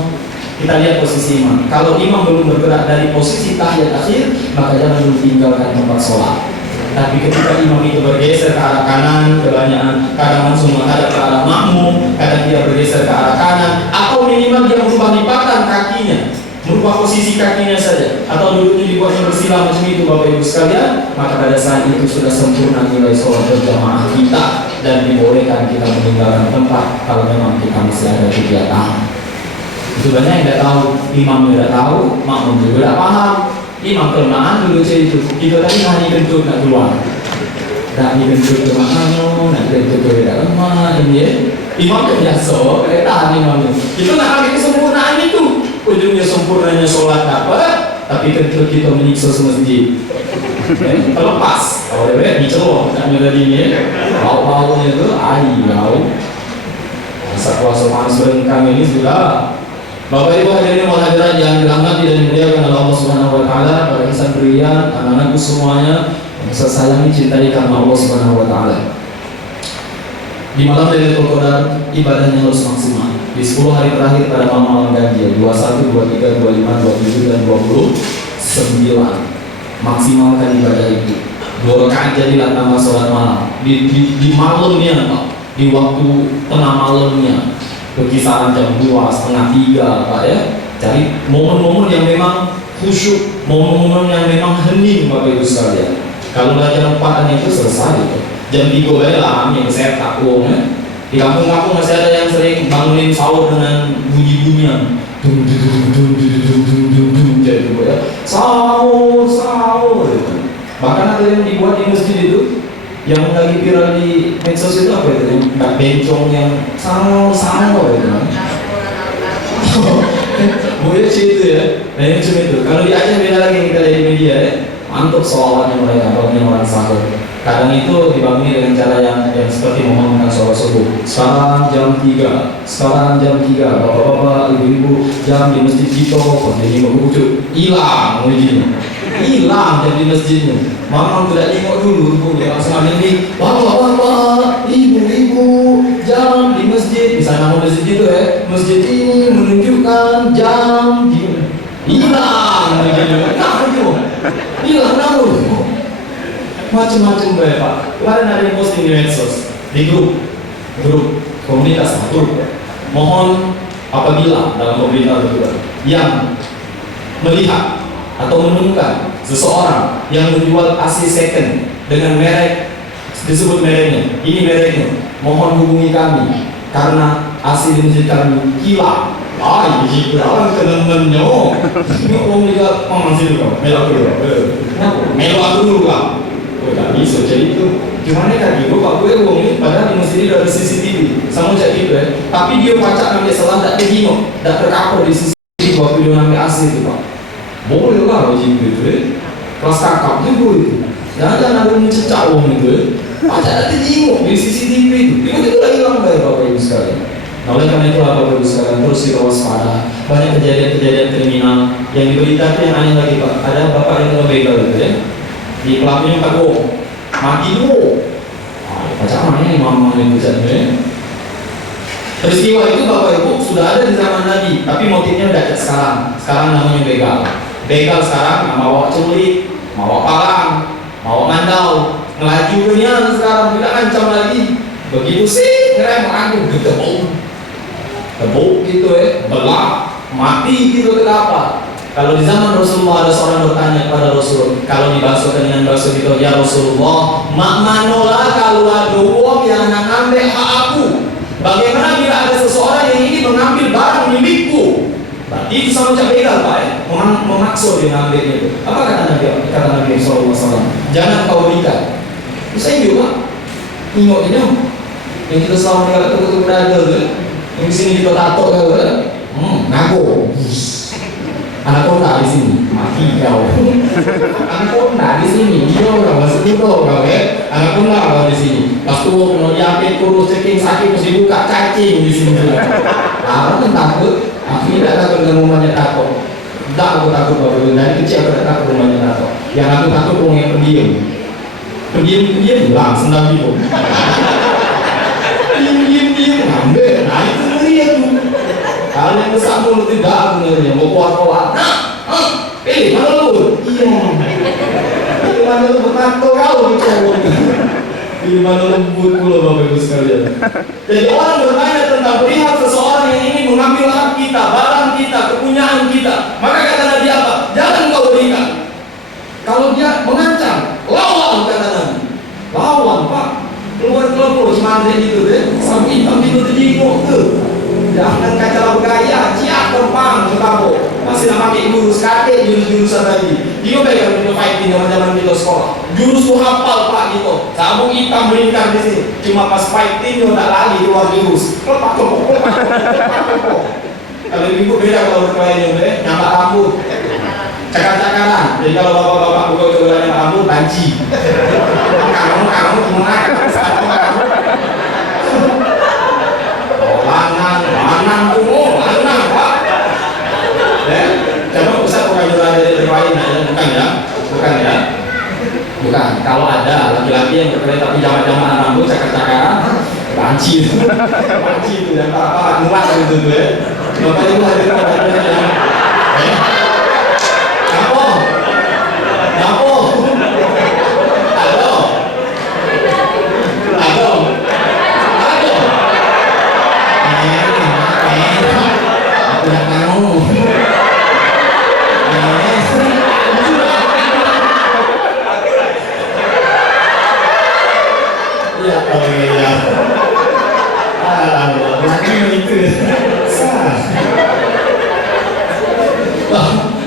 Kita lihat posisi imam. Kalau imam belum bergerak dari posisi tahiyat akhir, maka jangan dulu tinggalkan tempat sholat. Tapi ketika imam itu bergeser ke arah kanan, kebanyakan kadang langsung menghadap ke arah makmum, kadang dia bergeser ke arah kanan, atau minimal dia merubah lipatan kakinya, merubah posisi kakinya saja, atau duduknya dibuatnya bersila macam itu Bapak Ibu sekalian, maka pada saat itu sudah sempurna nilai sholat berjamaah kita dan dibolehkan kita meninggalkan tempat kalau memang kita masih ada kegiatan. Itu banyak yang tidak tahu, imam tidak tahu, makmum juga tidak paham. Imam kelemahan dulu saya itu, kita tadi hanya kentut nak keluar, nak kentut ke mana, nak kentut ke dalam mana ini ya. Imam kan biasa, kayak tahan imam itu. Kita nak ambil kesempurnaan itu. Ujungnya sempurnanya sholat dapat, tapi kentut kita menyiksa semesjid. Terlepas, kalau dia dicelok, tak nyudah ini, bau-baunya itu, ayau. Masa kuasa panas berengkang ini sudah. Bapak Ibu hadirin wal hadirat yang dirahmati dan dimuliakan oleh Allah Subhanahu wa taala, para insan pria, anak-anakku semuanya yang saya sayangi cintai karena Allah Subhanahu wa taala. Di malam Lailatul Qadar ibadahnya harus maksimal. Di 10 hari terakhir pada malam ganjil 21, 23, 25, 27 dan 29. Maksimalkan ibadah itu. 2 rakaat jadilah tambah sholat malam. Di malamnya Pak, di waktu tengah malamnya. Berkisaran jam 2, setengah 3 Pak ya. Cari momen-momen yang memang khusyuk, momen-momen yang memang hening Bapak Ibu sekalian. Kalau jam 4 itu selesai itu. Jam 3 lah yang saya takut ya. Di kampung-kampung masih ada yang sering bangunin sahur dengan bunyi-bunyian. Dung jadi ya. Sahur. Bahkan ada yang dibuat di masjid itu. Yang lagi viral di medsos itu apa itu? Mbak bencong yang sama itu. Boleh sih itu ya. Nah ini cuma itu. Kalau di Aceh beda lagi yang kita lihat di media ya. Mantap soalannya mereka, bangunin orang sahur. Kadang itu dibangun dengan cara yang seperti membangunkan sholat subuh. Sekarang jam 3, bapak-bapak, ibu-ibu, jam di masjid kita, jadi mau bujuk, hilang mujinya. Hilang jam di masjidnya. Mama tidak tengok dulu, dia langsung ambil ini. Bapak-bapak, ibu-ibu, jam di masjid. Misalnya nama masjid itu ya, masjid ini menunjukkan jam di hilang mujinya. Hilang namun. Macam-macam ya Pak. Kemarin ada yang posting di medsos, di grup komunitas grup. Mohon apabila dalam pemerintahan berdua yang melihat atau menemukan seseorang yang menjual AC second dengan merek disebut mereknya, ini mereknya, mohon hubungi kami karena AC di masjid kami hilang. Jika orang teman-temannya, ini orang juga mengasih dulu, melok dulu kan. Tidak bisa jadi itu. Gimana kan ibu Pak gue uang ini padahal di masjid ada CCTV sama jadi itu ya. Tapi dia pacak ambil salah tak terjengok, tak terkapur di CCTV waktu dia ambil AC itu Pak. Boleh lah wajib gitu ya. Kelas kakap juga itu. Jangan ada mencecak uang itu ya. Pacak tak terjengok di CCTV itu. Itu udah hilang Bapak Ibu sekalian. Nah oleh karena itu Bapak Ibu sekalian terus kita waspada. Banyak kejadian-kejadian kriminal yang diberitakan yang aneh lagi Pak. Ada bapak yang ngebegal gitu ya. Di pelakunya Pak Go, mati dulu. Macam mana ini mama yang bicaranya? Peristiwa itu Bapak Ibu sudah ada di zaman Nabi, tapi motifnya udah sekarang. Sekarang namanya begal. Begal sekarang bawa culik, bawa parang, bawa mandau, ngelaju dunia sekarang tidak ancam lagi. Begitu sih, ngerem aku gebuk gitu ya, belak, mati gitu kenapa? Kalau di zaman Rasulullah ada seorang bertanya kepada Rasul, kalau dibasuhkan dengan basuh itu, ya Rasulullah, mak manola kalau ada uang yang ngambil hak aku. Bagaimana bila ada seseorang yang ingin mengambil barang milikku? Berarti itu sama macam begal Pak ya, memaksa dia mengambilnya itu. Apa kata Nabi SAW? Jangan kau berikan. Saya juga, tengok ini, Yang kita selama ini kalau ketemu berada tuh, yang di sini kita tato kan, ngaku. Anaconda di sini, mati kau. Anaconda di sini, dia orang masuk dulu kau ya. Anaconda kau di sini. Pas tu kalau diapit kurus ceking sakit mesti buka cacing di sini juga. Orang kan takut, aku tidak takut dengan rumahnya tato. Tidak aku takut bapak dari kecil aku tidak takut rumahnya tato. Yang aku takut orang yang pendiam. Pendiam langsung dah bingung. Diam ngambil, nah itu dia tuh. Kalau yang besar mulut tidak benernya, mau kuat-kuat. Pilih mana lu? Iya. Pilih mana lu bertato kau di cowok. Pilih mana lembut pula bapak ibu sekalian. Jadi orang bertanya tentang perihal seseorang yang ingin mengambil hak kita, barang kita, kepunyaan kita. Maka kata Nabi apa? Jangan kau berikan. Kalau dia mengancam, lawan kata Nabi. Lawan pak. Keluar semangat gitu deh. Sampai hitam itu terjenguk tuh. Jangan kaca bergaya, ciak terbang ke kamu. Masih nak pakai jurus kate, jurus-jurusan lagi. Dia baik kalau fighting zaman kita sekolah. Jurus tu hafal pak gitu. Sabuk hitam melingkar di sini. Cuma pas fighting dia tak lagi keluar jurus. Lepak. Kalau ibu beda kalau berkelahi deh, nyampak rambut. Cakar-cakaran. Jadi kalau bapak-bapak buka coba nyampak rambut, banci. Kamu gimana? Lanang pak. Coba pusat bukan jualan dari lain aja, bukan ya. Bukan. Kalau ada laki-laki yang berkelahi tapi jama-jamaan rambut cakar-cakaran, banci itu yang apa muat itu tuh ya. Bapak ibu hadir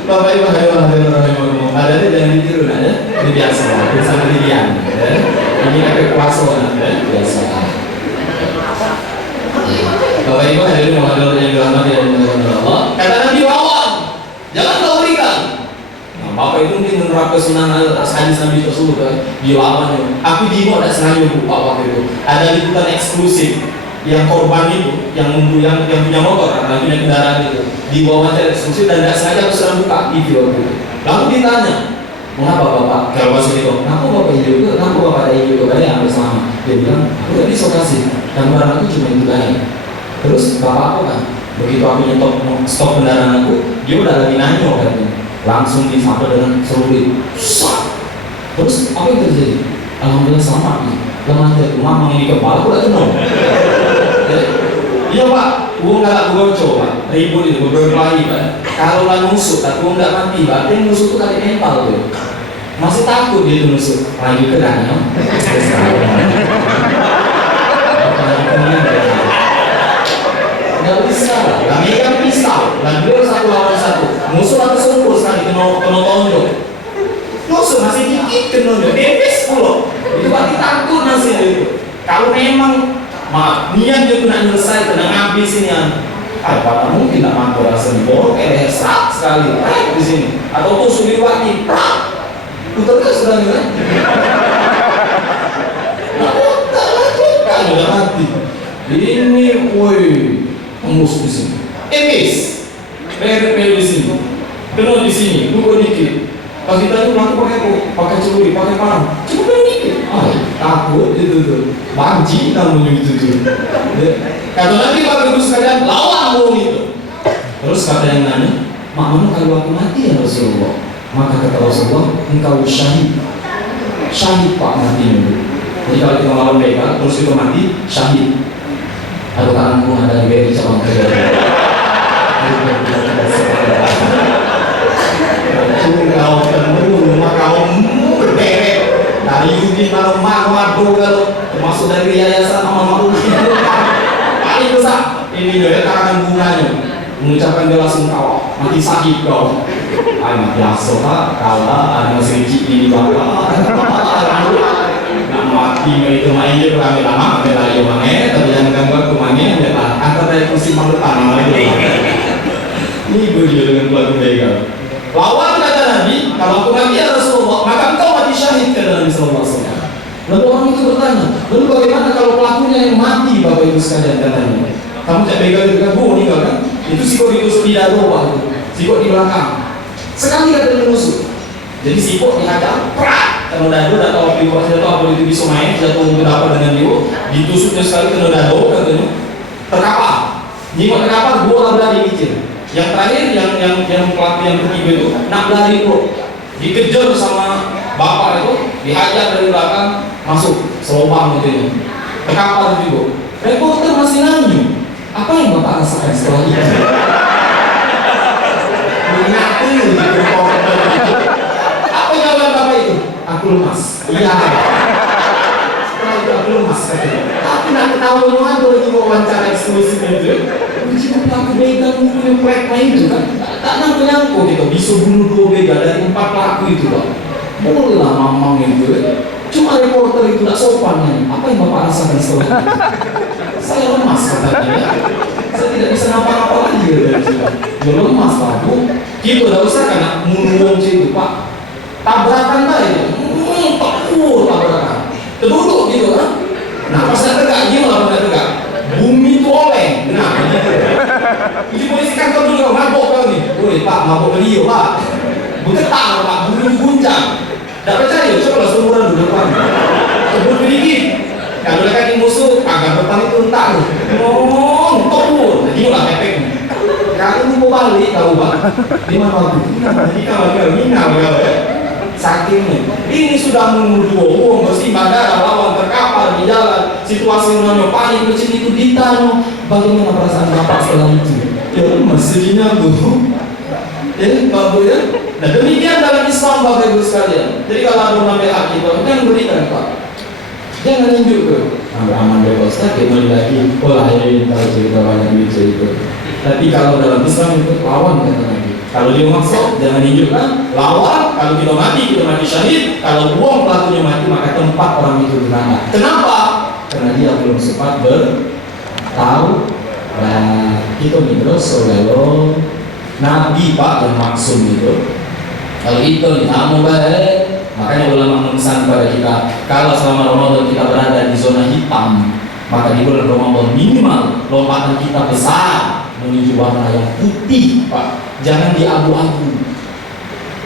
Bapak ibu ada jangan ditiru aja, ini biasa, biasa berdirian, ini kayak kuasa biasa. Bapak ibu hadirin muhadirat yang dirahmati Allah, kata Nabi lawan, jangan kau berikan. Nah, bapak itu mungkin menerapkan sunnah hadis Nabi tersebut kan, dilawan. Aku di ada sengaja buka waktu itu, ada liputan eksklusif yang korban itu, yang punya motor, karena punya kendaraan itu, di bawah wawancara eksklusif dan tidak sengaja aku sedang buka video itu. Lalu ditanya, mengapa bapak? Kalau masuk itu, kenapa bapak hijau? Kenapa bapak ada hijau? Banyak sampai selama. Dia bilang, aku tidak bisa kasih, dan barang aku cuma itu banyak. Terus bapak apa kan? Begitu aku nyetok stok kendaraan aku, dia udah lagi nanya katanya, langsung disapa dengan serulit. Terus apa yang terjadi? Alhamdulillah selamat nih. Lemah dari mamang ini kepala aku udah kenal. Iya pak, gua nggak coba ribut itu berkelahi pak. Kalau lah nusuk, tapi gua nggak mati, berarti nusuk itu kali mental tuh. Masih takut dia tuh nusuk, lanjut ke dana. Nggak bisa, kami kan pisau, dan beliau satu lawan satu. Musuh atau sempur sekali kena tonjok. Nusuk masih dikit kena tonjok, depes pula. Itu berarti takut nasi itu. Kalau memang maaf, niat dia nak selesai, kena habis ini apa mungkin tak mampu rasanya borok kayak serat sekali, di sini atau tusuk di wajib, putar ke sedang kan? Tak udah mati. Ini, woi, tembus di sini. Emis, PRP di sini, kena di sini, dua dikit. Pas kita itu melakukan pakai celuri, pakai parang, cuma dikit. Takut itu tuh, banci namanya itu tuh. Kata Nabi bapak ibu sekalian, lawan bohong itu. Terus kata yang nanya, mana kalau aku mati ya Rasulullah? Maka kata Rasulullah, engkau syahid. Syahid pak mati itu. Jadi kalau kita melawan mereka, terus kita mati, syahid. Atau tanganku ada di beri cabang kerja. Kau tentu, maka kau berberet. Dari Yudin Marumah Waduh termasuk dari Yayasan Amal Ma'ruf paling besar ini juga karangan bunganya mengucapkan bela sungkawa mati sakit kau mati aso pak kalah ada masih cik ini bakal nak mati itu main je kami lama kami lagi mange tapi jangan ganggu aku mange ya lah antar dari kursi mang depan lagi ini bujur dengan keluarga begal lawan kata Nabi kalau aku mati ya Rasulullah maka engkau mati syahid kata Nabi sallallahu alaihi wasallam. Lalu orang itu bertanya lalu bagaimana kalau pelakunya yang mati Bapak Ibu sekalian katanya kamu tak begal juga gue meninggal kan itu sikot ditusuk di dada itu sikot di belakang sekali ada menusuk jadi sikot dihajar prak kena dado tak tahu apa itu tidak tahu apa itu bisa main jatuh berapa dengan dia ditusuknya sekali kena dado katanya terkapar nyimot terkapar gue lah berlari mikir yang terakhir yang pelaku yang ketiga itu nak lari bro dikejar sama bapak itu dihajar dari belakang masuk selobang gitu terkapar juga reporter masih nanya apa yang bapak rasakan setelah itu mengaku gitu apa jawaban bapak itu aku lemas iya setelah itu aku lemas tapi nak ketahuan orang tuh lagi wawancara eksklusif itu cuma pelaku begal punya plek main itu kan tak nyangkut gitu bisa bunuh 2 begal dari 4 pelaku itu Pak boleh lah mamang itu cuma reporter itu tak sopan nih apa yang bapak rasakan setelah itu saya lemas katanya saya tidak bisa ngapa-ngapa lagi dari situ ya lemas Pak Bu gitu tak usah karena munung itu Pak tabrakan aja tabrakan terduduk gitu kan nah pas saya tegak gimana pas saya tegak bumi itu oleng nah ini polisi kantor dulu mabok kau nih boleh Pak mabok beliau Pak bergetar Pak bumi guncang tak percaya coba seumuran dulu depan kebun sedikit kalau dekat musuh agak depan itu entak ngomong tokul jadi lah pepek kalau ini mau balik tahu Pak di mana jadi kalau minang ya sakitnya ini sudah menuduh uang bersih bandara lawan terkapar di jalan situasi namanya panik kecil itu ditanya bagaimana perasaan bapak setelah itu ya masih dinyambung Bapak ya nah demikian dalam Islam Bapak Ibu sekalian jadi kalau ada namanya hakim jangan berikan Pak jangan tunjuk ke aman bebas tak kembali lagi ini tahu cerita banyak itu tapi kalau dalam Islam itu lawan kata Nabi kalau dia maksud jangan tunjukkan lawan kalau kita mati syahid kalau buang pelakunya mati maka tempat orang itu neraka kenapa? Karena dia belum sempat bertahu dan itu terus oleh Nabi Pak yang maksum itu kalau itu ditamu baik makanya ulama memesan kepada kita kalau selama Ramadan kita berada di zona hitam maka di bulan Ramadan minimal lompatan kita besar menuju warna yang putih Pak jangan di abu-abu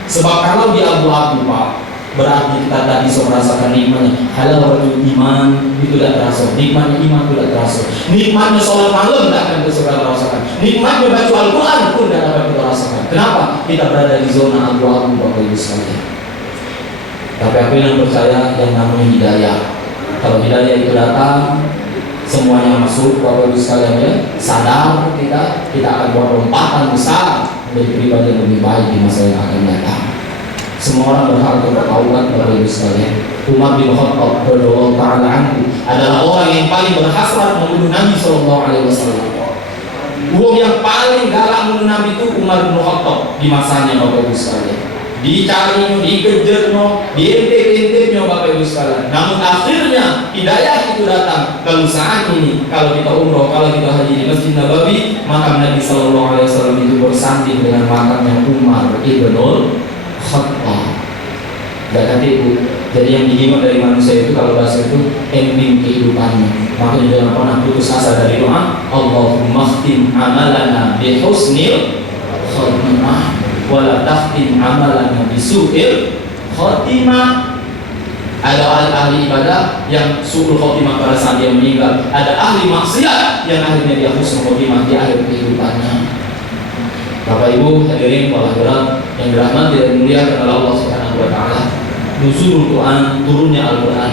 sebab kalau di abu-abu Pak berarti kita tak bisa merasakan nikmatnya halawatul iman itu tidak terasa nikmatnya iman itu tidak terasa nikmatnya sholat malam tidak akan bisa rasakan nikmatnya baca Al-Quran pun tidak dapat kita rasakan kenapa? Kita berada di zona abu-abu Bapak Ibu sekalian tapi aku yang percaya yang namanya hidayah kalau hidayah itu datang semuanya masuk Bapak Ibu sekalian ya sadar kita akan buat lompatan besar menjadi pribadi yang lebih baik di masa yang akan datang semua orang berhak untuk bertaubat Bapak Ibu sekalian Umar bin Khattab radhiyallahu ta'ala anhu adalah orang yang paling berhasrat membunuh Nabi SAW Uang yang paling galak membunuh Nabi itu Umar bin Khattab di masanya Bapak Ibu sekalian dicari, dikejar, diintip-intipnya Bapak Ibu sekalian namun akhirnya hidayah itu datang kalau saat ini kalau kita umroh, kalau kita haji di Masjid Nabawi makam Nabi SAW itu bersanding dengan makamnya Umar ibn Khattab gak kata Ibu jadi yang diingat dari manusia itu kalau bahasa itu ending kehidupannya makanya jangan pernah putus asa dari doa Allahumma khtim amalana bihusnil khatimah wala takhtim amalana bisu'il khatimah ada ahli ibadah yang su'ul khatimah pada saat dia meninggal ada ahli maksiat yang akhirnya dia husnul khatimah di akhir kehidupannya Bapak Ibu hadirin wal yang dirahmati dan dimuliakan oleh Allah Subhanahu wa taala. Nuzulul Quran, turunnya Al-Quran.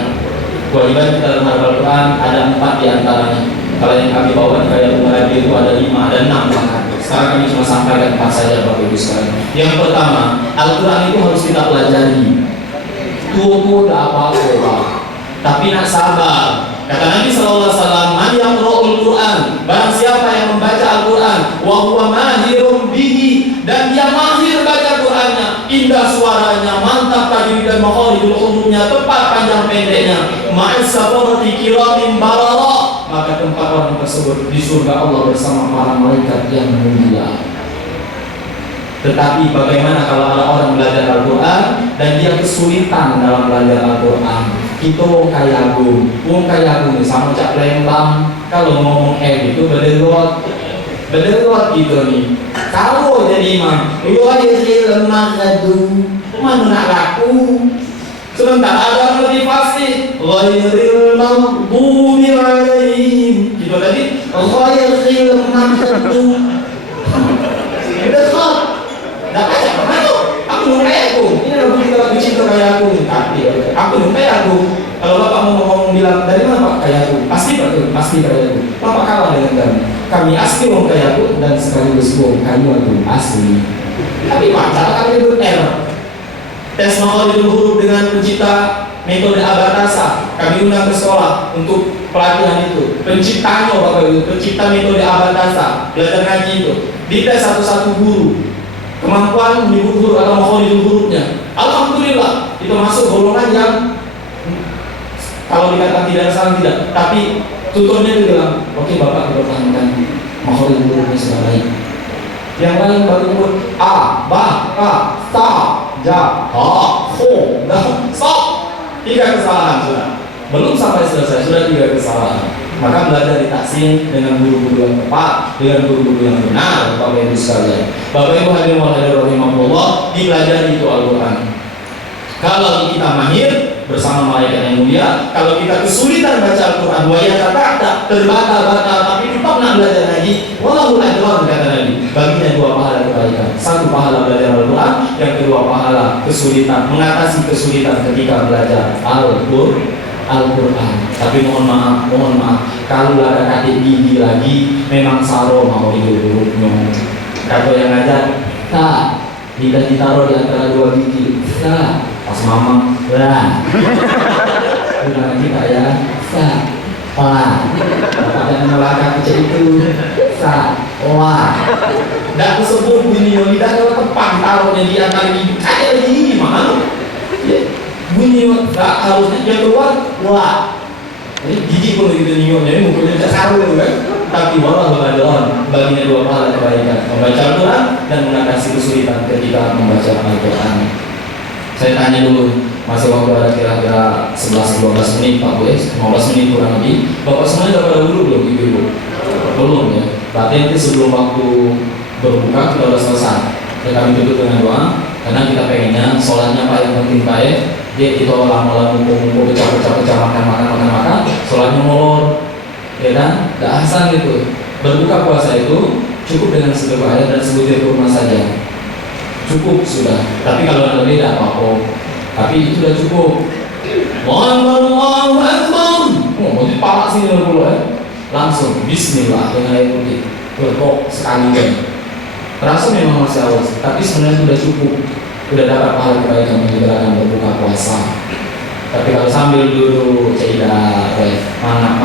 Kewajiban kita terhadap Al-Quran ada 4 di antaranya. Kalau yang kami bawa kayak Umar itu ada 5, ada 6 bahkan. Sekarang kami cuma sampaikan 4 saja Bapak Ibu sekalian. Yang pertama, Al-Quran itu harus kita pelajari. Tua tidak apa-apa Pak. Tapi nak sabar. Kata Nabi SAW, "Man yaqra'ul Qur'an." Barang siapa yang membaca Al-Quran, wa huwa mahirun bihi, dan dia mahir baca Qur'annya, inda indah suaranya, mantap tajwid dan makharijul hurufnya, tepat panjang pendeknya, ma'as safarati kiramin barara, maka tempat orang tersebut di surga Allah bersama para malaikat yang mulia. Tetapi bagaimana kalau ada orang belajar Al-Quran dan dia kesulitan dalam belajar Al-Quran? Itu kayak gum sama cak lembang. Kalau ngomong gitu berderuat gitu nih. Kalau jadi imam, lemah gadu, mana nak laku? Sebentar ada yang lebih pasti, ghairil maghdubi alaihim. Gitu tadi, ghairil maghdubi. Dekat. Dah baca mana? Aku belum kayak aku. Ini lagu cinta kayak aku. Tapi aku belum kayak aku. Kalau bapak mau ngomong bilang dari mana pak kayak aku? Pasti kayak aku. Bapak kalah dengan kami. Kami asli orang kayak aku dan sekaligus kami waktu asli. Tapi baca kami error. Tes makharijul huruf dengan pencipta metode abatasa. Kami undang ke sekolah untuk pelatihan itu. Penciptanya bapak itu, pencipta metode abatasa. Belajar ngaji itu. Dites satu-satu guru. Kemampuan menyebut huruf atau makharijul hurufnya. Alhamdulillah itu masuk golongan yang kalau dikatakan tidak salah tidak, tapi tutornya itu bilang, oke bapak dipertahankan makharijul hurufnya sudah baik. Yang lain baru nyebut a, ba, ka, ta, ja, ha, ho, da, stop. 3 kesalahan sudah. Belum sampai selesai sudah 3 kesalahan. Maka belajar di taksin dengan guru-guru yang tepat, dengan guru-guru yang benar, Bapak Ibu sekalian. Bapak Ibu hadirin rahimahullah, dipelajari itu Al-Quran. Kalau kita mahir bersama malaikat yang mulia, kalau kita kesulitan baca Al-Quran, wayata terbata-bata, tapi tetap nak belajar ngaji, wallahu ajran kata Nabi. Baginya 2 pahala kebaikan. 1 pahala belajar Al-Quran, yang kedua pahala kesulitan, mengatasi kesulitan ketika belajar Al-Quran. Tapi mohon maaf, kalau ada adik gigi lagi, memang saro mau hurufnya. Kata yang ngajar, tak, tidak ditaruh di antara 2 gigi, tak, pas mama, lah, udah kita ya, tak, lah, jangan melangkah kecil itu, tak, lah, tidak tersebut bunyi yang tidak ada tempat taruhnya di antara gigi, kayak gini mana? Bunyi tak harusnya yang keluar wah ini gigi pun begitu nyunyuk jadi mungkin tidak saru kan tapi wallahu a'lam baginya 2 pahala kebaikan membaca Al-Quran dan mengatasi kesulitan ketika membaca Al-Quran. Saya tanya dulu masih waktu ada kira-kira 11-12 menit Pak Bu 15 menit kurang lebih Bapak semuanya sudah pada dulu belum ibu-ibu? Belum ya berarti nanti sebelum waktu berbuka kita sudah selesai dan kami tutup dengan doa karena kita pengennya sholatnya Pak yang penting Pak dia itu lama-lama ngumpul pecah-pecah makan, sholatnya molor, ya kan? Gak asal gitu. Berbuka puasa itu cukup dengan sebuah ayat dan sebutir kurma saja, cukup sudah. Tapi kalau ada lebih tidak apa-apa. Tapi itu sudah cukup. Allahu Akbar. Mau dipalak sini dulu langsung Bismillah dengan air putih. Berkok sekali kan. Terasa memang masih haus, tapi sebenarnya sudah cukup. Sudah dapat pahala kebaikan menjalankan berbuka puasa. Tapi kalau sambil dulu caidah, mana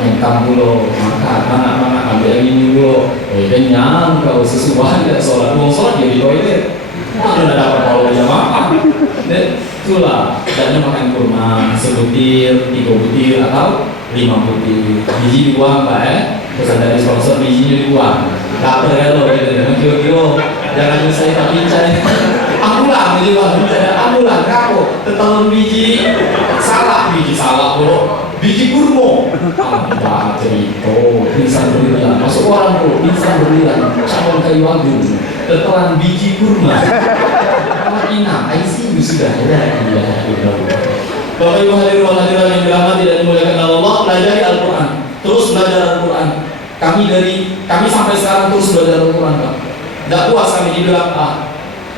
nyengkam dulu, mana ambil ini dulu, kenyang kau sesuai tidak sholat, buang sholat dia di toilet, sudah dapat pahala jamaah. Itulah, dan makan kurma sebutir, 3 butir atau 5 butir. Biji dibuang Pak pesan dari sponsor bijinya dibuang. Tak perlu gitu, kilo-kilo, jangan saya tak pincang. Ambulan gitu Bang, ambulan kamu tetelan biji salah bro, biji kurma. Anda cerita insan berlian, masuk orang bro, insan berlian, cabang kayu agung, tetelan biji kurma. Ina, ICU sudah ada. Bapak Ibu hadirin yang dirahmati dan dimuliakan Allah, pelajari Al-Quran, terus belajar Al-Quran. Kami sampai sekarang terus belajar Al-Quran Pak. Gak puas kami dibilang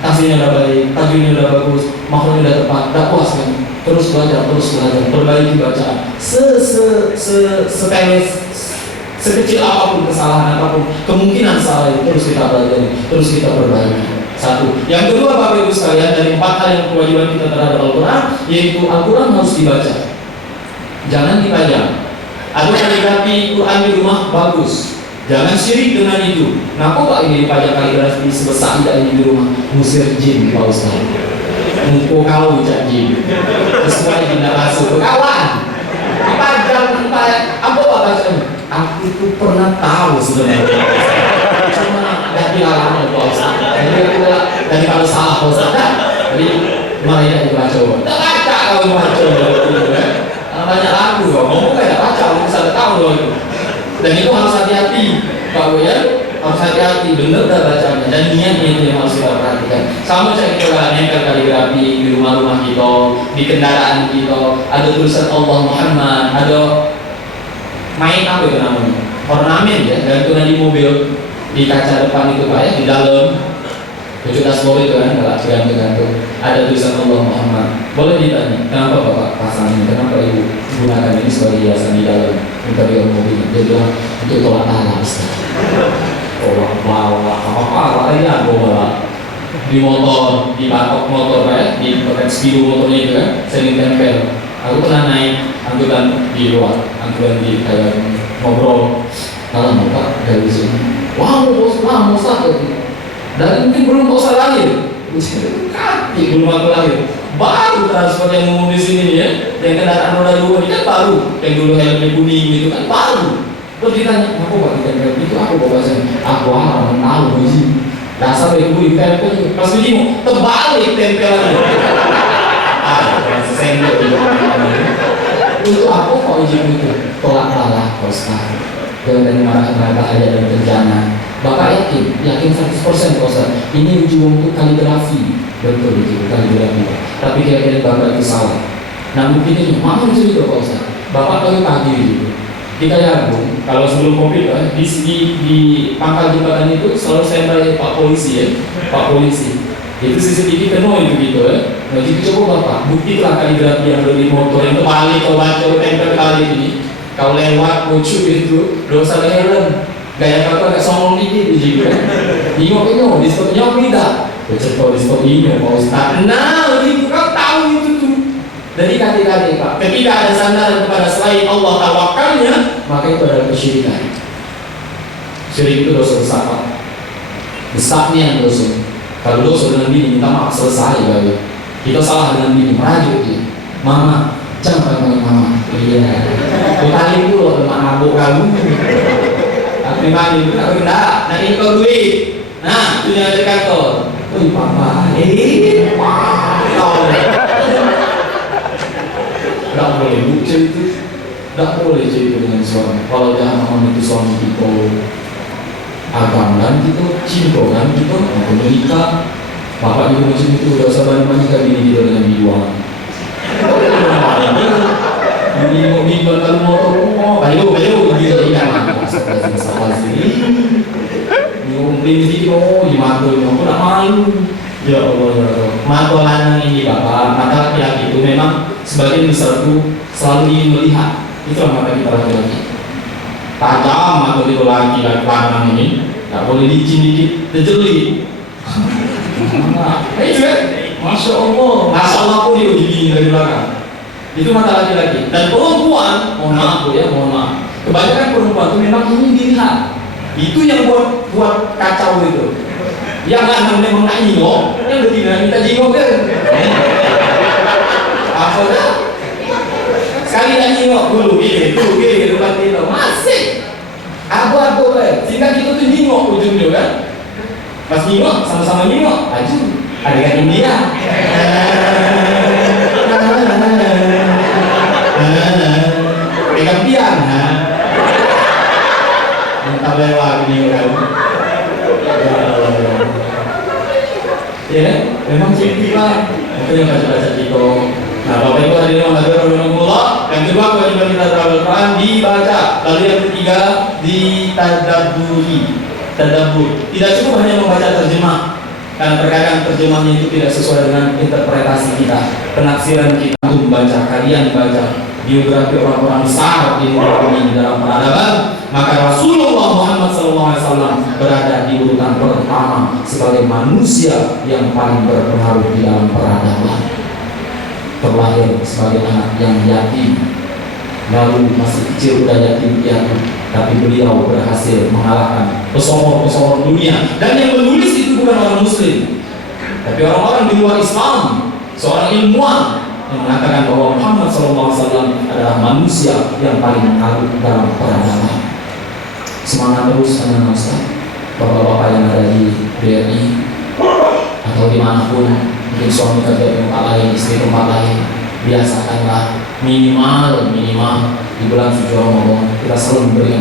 tafsirnya udah baik, tajwidnya udah bagus, makhluknya udah tepat, gak puas kan? Terus belajar, perbaiki bacaan. Sekecil apapun kesalahan apapun, kemungkinan salah itu terus kita pelajari, terus kita perbaiki. 1. Yang kedua Bapak Ibu sekalian, dari 4 hal yang kewajiban kita terhadap Al-Quran, yaitu Al-Quran harus dibaca, jangan dipajang. Ada kaligrafi Quran di rumah bagus, jangan syirik dengan itu. Nah kok Pak ini dipajang kaligrafi sebesar tidak ini di rumah? Musir jin Pak Ustaz. Mumpung kau janji sesuai dengan rasul kawan dipajang apa bacanya? Aku itu pernah tahu sebenarnya, cuma nggak bilang Pak Ustaz. Jadi kalau salah Pak Ustaz, jadi mari kita baca. Tak baca kalau baca, banyak lagu ngomong kayak baca, bisa tahu loh itu. Dan itu harus hati-hati, Pak ya. Harus hati-hati, benar dah bacanya dan niatnya itu yang harus kita perhatikan. Sama cara kita nempel kaligrafi di rumah-rumah kita, di kendaraan kita, ada tulisan Allah Muhammad, ada main apa itu namanya? Ornamen ya, gantungan di mobil, di kaca depan itu Pak ya, di dalam pucuk dashboard itu kan, kalau gantung-gantung ada tulisan Allah Muhammad. Boleh ditanya, kenapa Bapak pasang ini? Kenapa Ibu gunakan ini sebagai hiasan di dalam interior mobil? Dia bilang untuk tolak tanah Ustaz. Bawa apa ya bawa di motor, di bakok motor ya, di pakai spiru motornya itu kan, sering tempel. Aku pernah naik angkutan di luar, angkutan di kayak ngobrol, kalau Pak dari sini, wow bos lama satu, dan mungkin belum usah lahir, kaki belum aku lahir, baru transfer yang umum di sini ya, yang kendaraan roda dua ini kan baru, yang dulu helmnya kuning itu kan baru. Terus ditanya, aku Pak ditempel itu aku bawa saya, aku orang tahu sih, dasar ibu ditempel, pas begini terbalik tempelannya. Sendok itu aku kok izin itu tolak malah Ustaz. Jangan marah-marah aja dan bencana. Bapak yakin 100% Ustaz. Ini ujung untuk kaligrafi, betul itu kaligrafi. Tapi kira-kira Bapak itu salah. Nah mungkin ini mau itu Pak Ustaz. Bapak pagi itu kita Yagung, kalau sebelum Covid di pangkal jembatan itu selalu saya bayar Pak Polisi ya, Pak Polisi. Itu CCTV penuh itu gitu ya. Nah jadi coba Bapak, buktilah kaligrafi yang ada di motor yang kembali kau baca tempel kali ini. Kau lewat muncul itu, dosa helm. Gaya Bapak agak songong dikit gitu kan. Nyok di stop nyok tidak. Becerita di stop ini Pak Ustaz. Nah itu kau tahu itu tuh. Jadi hati-hati Pak, ketika ada sandaran kepada selain Allah tawakalnya, maka itu adalah kesyirikan. Syirik itu dosa besar Pak. Besarnya yang dosa. Kalau dosa dengan bini minta maaf selesai kali. Kita salah dengan bini merajuk dia. Mama, jangan panggil mama. Iya. Kali dulu teman mabuk kamu. Aku dipanggil, aku enggak. Nah ini kau duit. Nah, itu yang ada di kantor. Wih papa, tidak boleh lucu itu, tidak boleh cerita dengan suami. Kalau dia memang itu suami kita, agam kita, cinta kan kita, mau menikah. Bapak juga macam itu, tidak usah banyak-banyak kan bini kita dengan biduan. Bini mau biduan kalau motor, bayu, gitu ikan. Salah sini, bini kita, dimakan, aku tak malu. Ya Allah, ya Allah. Mata lanang ini Bapak, mata laki-laki itu memang sebagian besar itu selalu ingin melihat. Itulah mata kita laki-laki. Tajam mata itu laki-laki lanang ini, tak boleh licin dikit, terjeli. Itu kan, Masya Allah pun dia begini dari belakang. Itu mata laki-laki. Dan perempuan, mohon maaf ya, mohon maaf. Kebanyakan perempuan itu memang ingin dilihat. Itu yang buat kacau itu. Yang anak memang nak jingok, yang betina minta jingok kan? Apa dah? Sekali nak jingok dulu gini, depan kita masih. Apa sehingga kita tuh jingok ujungnya kan? Pas jingok, sama-sama jingok, aju. Adegan India. Pegang pian, entah lewat ini kan? Ya, memang cinta lah. Itu yang baca-baca kita. Nah, Bapak Ibu hadirin Allah, yang kedua kewajiban kita terhadap Al-Quran dibaca. Lalu yang ketiga ditadabburi. Tadabbur. Tidak cukup hanya membaca terjemah, karena terkadang terjemahnya itu tidak sesuai dengan interpretasi kita, penafsiran kita. Untuk membaca, kalian baca biografi orang-orang besar di dunia dalam peradaban, maka Rasulullah Muhammad SAW berada di urutan pertama sebagai manusia yang paling berpengaruh di dalam peradaban. Terlahir sebagai anak yang yatim, lalu masih kecil udah yatim piatu, tapi beliau berhasil mengalahkan pesawar-pesawar dunia. Dan yang menulis itu bukan orang Muslim, tapi orang-orang di luar Islam. seorang ilmuwan yang mengatakan bahwa Muhammad SAW adalah manusia yang paling mengharui dalam peradaban. Semangat terus teman-teman Ustaz, bapak-bapak yang ada di BRI atau dimanapun, mungkin suami kerja di tempat lain, istri tempat lain, biasakanlah minimal di bulan suci Ramadan kita selalu memberikan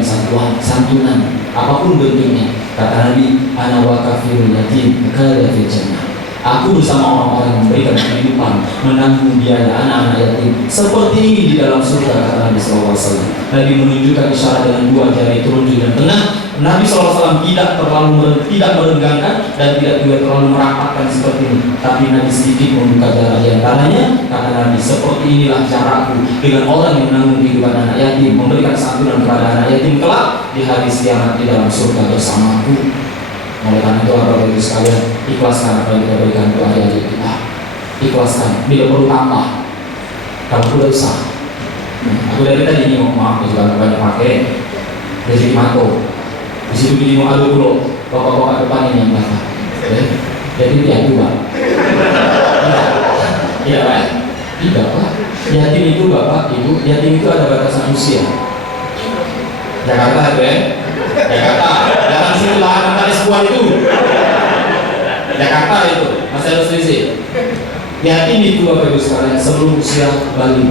santunan apapun bentuknya. Kata Nabi, ana wa kafirul yatim kala fil jannah. Aku bersama orang-orang yang memberikan kehidupan, menanggung biaya anak-anak yatim seperti ini di dalam surga, kata Nabi SAW. Nabi menunjukkan isyarat dengan dua jari telunjuk dan tengah. Nabi SAW tidak merenggangkan dan tidak juga terlalu merapatkan seperti ini, tapi Nabi sedikit membuka jarak di antaranya. Kata Nabi, seperti inilah caraku dengan orang yang menanggung kehidupan anak yatim, memberikan santunan kepada anak yatim kelak di hari kiamat di dalam surga bersamaku. Oleh karena itu, Bapak Ibu sekalian, ikhlaskan apa yang kita berikan untuk adik-adik kita. Ikhlaskan, tidak perlu tambah. Kamu sudah usah. Aku dari tadi ini mau maaf, juga banyak pakai dari mako. Di situ gini mau adu pulau, bapak-bapak depan ini yang kata. Jadi dia juga. Iya Pak? Tidak Pak. Yatim itu Bapak, Ibu, yatim itu ada batasan usia. Jakarta ya? Jakarta, datang sini lahan antara sebuah itu. Jakarta itu, masih harus selisih. Yatim itu Bapak Ibu sekalian sebelum usia balik,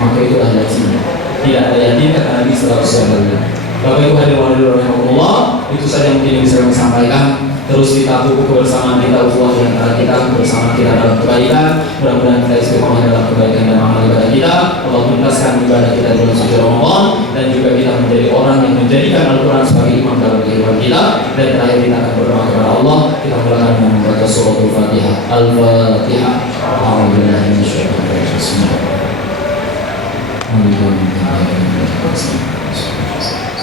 maka itu adalah yatim. Tidak ada yatim kata Nabi setelah usia balik. Bapak Ibu hadirin rahimahullah, itu saja yang mungkin bisa kami sampaikan. Terus kita buku kebersamaan kita, ukhuwah di antara kita, bersama kita dalam kebaikan. Mudah-mudahan kita istiqomah dalam kebaikan dan amal ibadah kita. Allah tuntaskan ibadah kita di bulan suci Ramadan, dan juga kita menjadi orang yang menjadikan Al-Quran sebagai imam dalam kehidupan kita. Dan terakhir kita akan berdoa kepada Allah. Kita mulakan dengan membaca surah Al-Fatihah. Al-Fatihah. A'udzubillahi minasyaitonir rajim. Bismillahirrahmanirrahim.